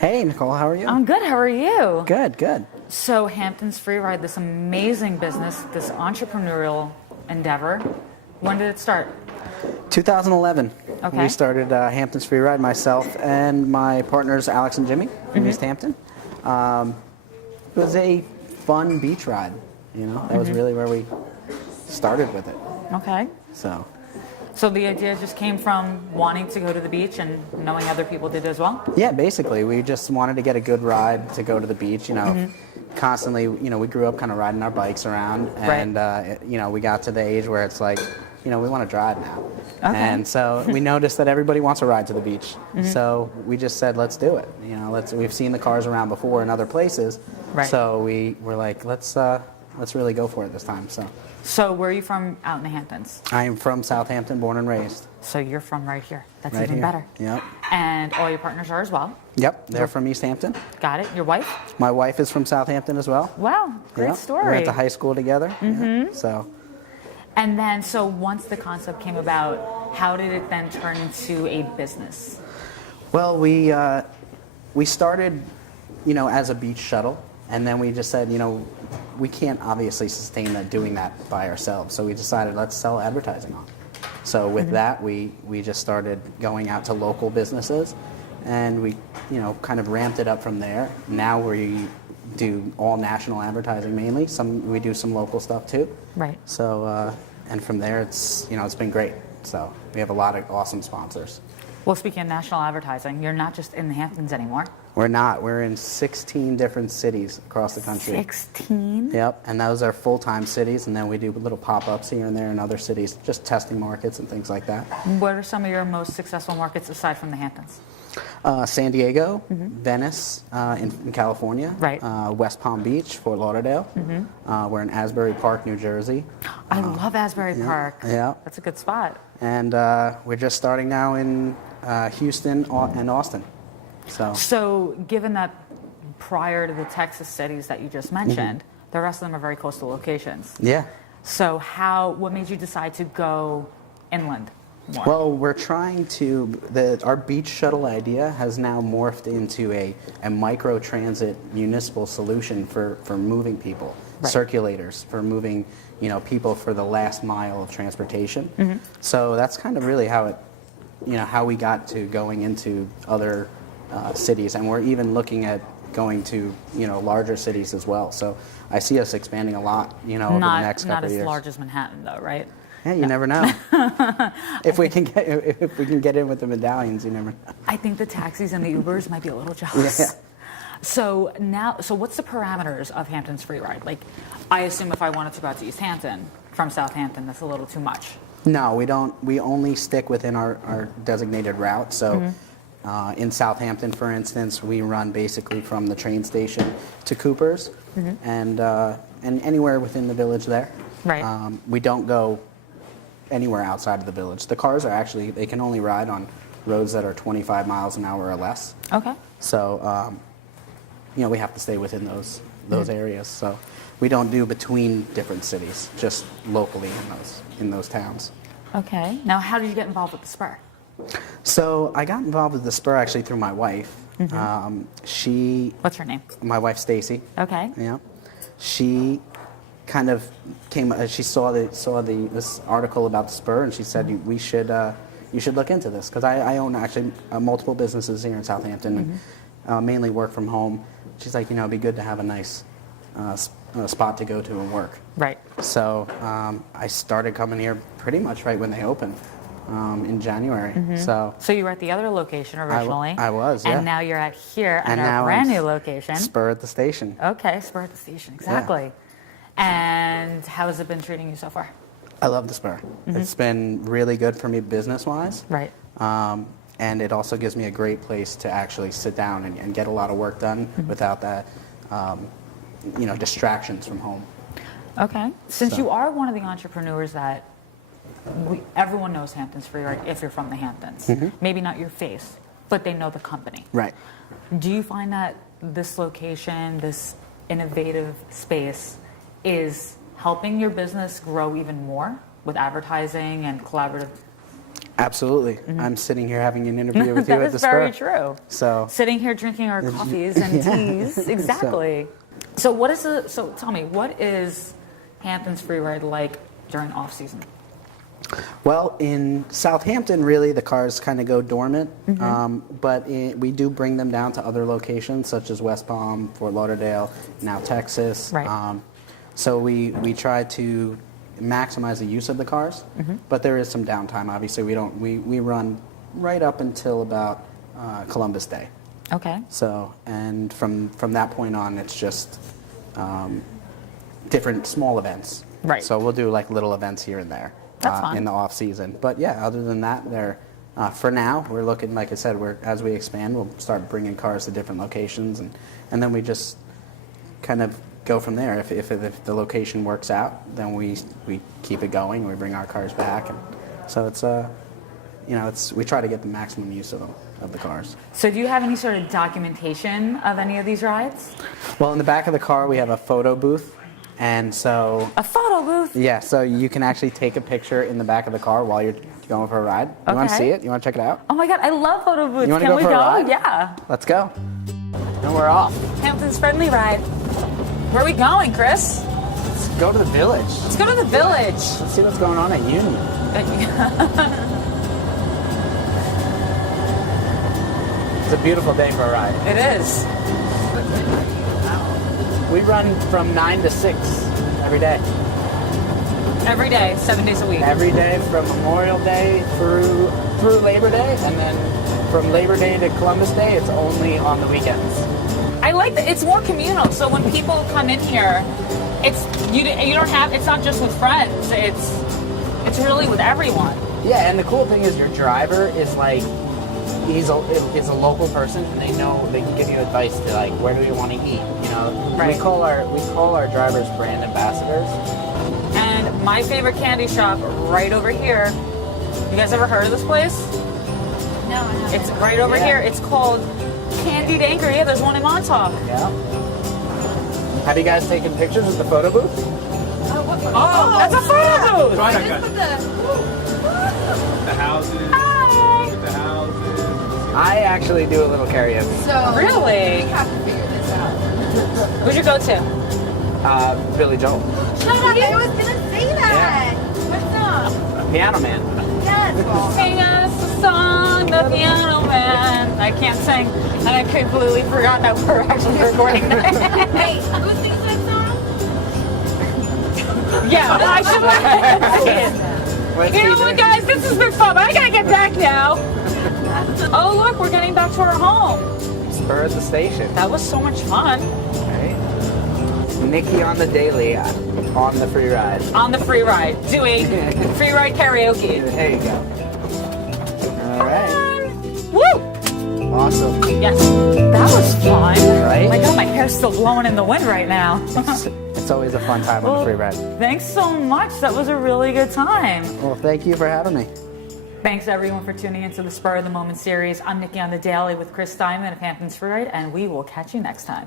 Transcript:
Hey, Nicole, how are you? I'm good. How are you? Good, good. So, Hamptons Free Ride, this amazing business, this entrepreneurial endeavor. When did it start? 2011. Okay. We started Hamptons Free Ride, myself and my partners Alex and Jimmy from East Hampton. It was a fun beach ride. You know, that was really where we started with it. Okay. So the idea just came from wanting to go to the beach and knowing other people did as well? Yeah, basically, we just wanted to get a good ride to go to the beach. You know, constantly. You know, we grew up kind of riding our bikes around, and you know, we got to the age where it's like, you know, we want to drive now. Okay. And so we noticed that everybody wants a ride to the beach. So we just said, let's do it. You know, we've seen the cars around before in other places. Right. So we were like, let's really go for it this time. So where are you from out in the Hamptons? I am from Southampton, born and raised. So you're from right here. That's Right even here. better. Yep. And all your partners are as well? Yep, they're from East Hampton. Got it. Your wife? My wife is from Southampton as well. Wow, great Yep. story. We went to high school together. Yeah. So. And then, so once the concept came about, how did it then turn into a business? Well, we started, you know, as a beach shuttle, and then we just said, you know, we can't obviously sustain doing that by ourselves. So we decided, let's sell advertising on. So with that, we just started going out to local businesses, and we, you know, kind of ramped it up from there. Now we do all national advertising mainly. We do some local stuff too. Right. So and from there, it's been great. So we have a lot of awesome sponsors. Well, speaking of national advertising, you're not just in the Hamptons anymore. We're not. We're in 16 different cities across the country. 16? Yep, and those are full-time cities, and then we do little pop-ups here and there in other cities, just testing markets and things like that. What are some of your most successful markets aside from the Hamptons? San Diego, Venice in California, Right. West Palm Beach, Fort Lauderdale. We're in Asbury Park, New Jersey. I love Asbury Park. Yeah. That's a good spot. And we're just starting now in Houston and Austin. So given that prior to the Texas cities that you just mentioned, the rest of them are very coastal locations. Yeah. So what made you decide to go inland more? Well, we're trying to, our beach shuttle idea has now morphed into a micro-transit municipal solution for moving people, circulators, for moving, you know, people for the last mile of transportation. So that's kind of really how we got to going into other cities, and we're even looking at going to, you know, larger cities as well. So I see us expanding a lot, you know, over the next couple of years. Not as large as Manhattan, though, right? Yeah, you never know. If we can get in with the medallions, you never know. I think the taxis and the Ubers might be a little jealous. Yeah. So what's the parameters of Hamptons Free Ride? Like, I assume if I wanted to go out to East Hampton from Southampton, that's a little too much. No, we don't. We only stick within our designated route. So in Southampton, for instance, we run basically from the train station to Cooper's and anywhere within the village there. Right. We don't go anywhere outside of the village. The cars they can only ride on roads that are 25 miles an hour or less. Okay. So, you know, we have to stay within those areas. So we don't do between different cities, just locally in those towns. Okay. Now, how did you get involved with the Spur? So I got involved with the Spur actually through my wife. What's her name? My wife, Stacy. Okay. Yeah. She kind of she saw this article about the Spur, and she said, you should look into this, because I own actually multiple businesses here in Southampton, and mainly work from home. She's like, you know, it'd be good to have a nice spot to go to and work. Right. So I started coming here pretty much right when they opened in January. So you were at the other location originally. I was, yeah. And now you're at here at And our now brand I'm new location. Spur at the station. Okay, Spur at the station, exactly. And how has it been treating you so far? I love the Spur. It's been really good for me business-wise. Right. And it also gives me a great place to actually sit down and get a lot of work done without that, you know, distractions from home. Okay. Since you are one of the entrepreneurs that everyone knows Hamptons Free Ride if you're from the Hamptons. Maybe not your face, but they know the company. Right. Do you find that this location, this innovative space, is helping your business grow even more with advertising and collaborative Absolutely. I'm sitting here having an interview with you That at is the Spur. very true. So Sitting here drinking our coffees and teas. Exactly. So tell me, what is Hamptons Free Ride like during off season? well, in Southampton, really, the cars kind of go dormant, but we do bring them down to other locations, such as West Palm, Fort Lauderdale, now Texas. Right. So we try to maximize the use of the cars, but there is some downtime. Obviously, we run right up until about Columbus Day. Okay. So, and from that point on, it's just different small events. Right. So we'll do like little events here and there. That's fine. In the off season. But yeah, other than that, for now, we're looking, like I said, as we expand, we'll start bringing cars to different locations, and then we just kind of go from there. If the location works out, then we keep it going. We bring our cars back, and so we try to get the maximum use of the cars. So do you have any sort of documentation of any of these rides? Well, in the back of the car, we have a photo booth. And so, A photo booth? yeah, so you can actually take a picture in the back of the car while you're going for a ride. You want to Okay. see it? You want to check it out? Oh my God, I love photo booths. You wanna Can go we for a go? ride? Yeah. Let's go. And we're off. Hamptons Friendly Ride. Where are we going, Chris? Let's go to the village. Let's go to the village. Let's see what's going on at Union. It's a beautiful day for a ride. It is. We run from 9 to 6 every day. Every day, 7 days a week. Every day from Memorial Day through Labor Day, and then from Labor Day to Columbus Day, it's only on the weekends. I like that it's more communal. So when people come in here, it's not just with friends. It's really with everyone. Yeah, and the cool thing is your driver is like, is a local person, and they can give you advice to like, where do you want to eat? You know, Right. we call our drivers brand ambassadors. And my favorite candy shop right over here. You guys ever heard of this place? No, I haven't. It's right over Yeah. here. It's called Candied Anchor. Yeah, there's one in Montauk. Yeah. Have you guys taken pictures at the photo booth? Oh, what? Oh, that's a photo booth. I just put The houses. Hi. The houses. I actually do a little karaoke. So Really? we have to figure this out. Who'd you go to? Billy Joel, Shut up! I was gonna say that. What's up? Piano Man. Yes. Well, Sing us a song, the piano man. I can't sing, and I completely forgot that we're actually recording that. wait, who sings that song? Yeah, I should let it. Let's You know see what, there. guys? This has been fun, but I gotta get back now. Oh, look, we're getting back to our home. Spur at the station. That was so much fun. Right. Nikki on the daily, on the free ride. On the free ride, doing free ride karaoke. There you go. All right. Woo! Awesome. Yes, that was fun. Right? Oh my God, my hair's still blowing in the wind right now. It's always a fun time on the free ride. Thanks so much. That was a really good time. Well, thank you for having me. Thanks everyone for tuning into the Spur of the Moment series. I'm Nikki on the Daily with Chris Dimon of Hamptons Free Ride, and we will catch you next time.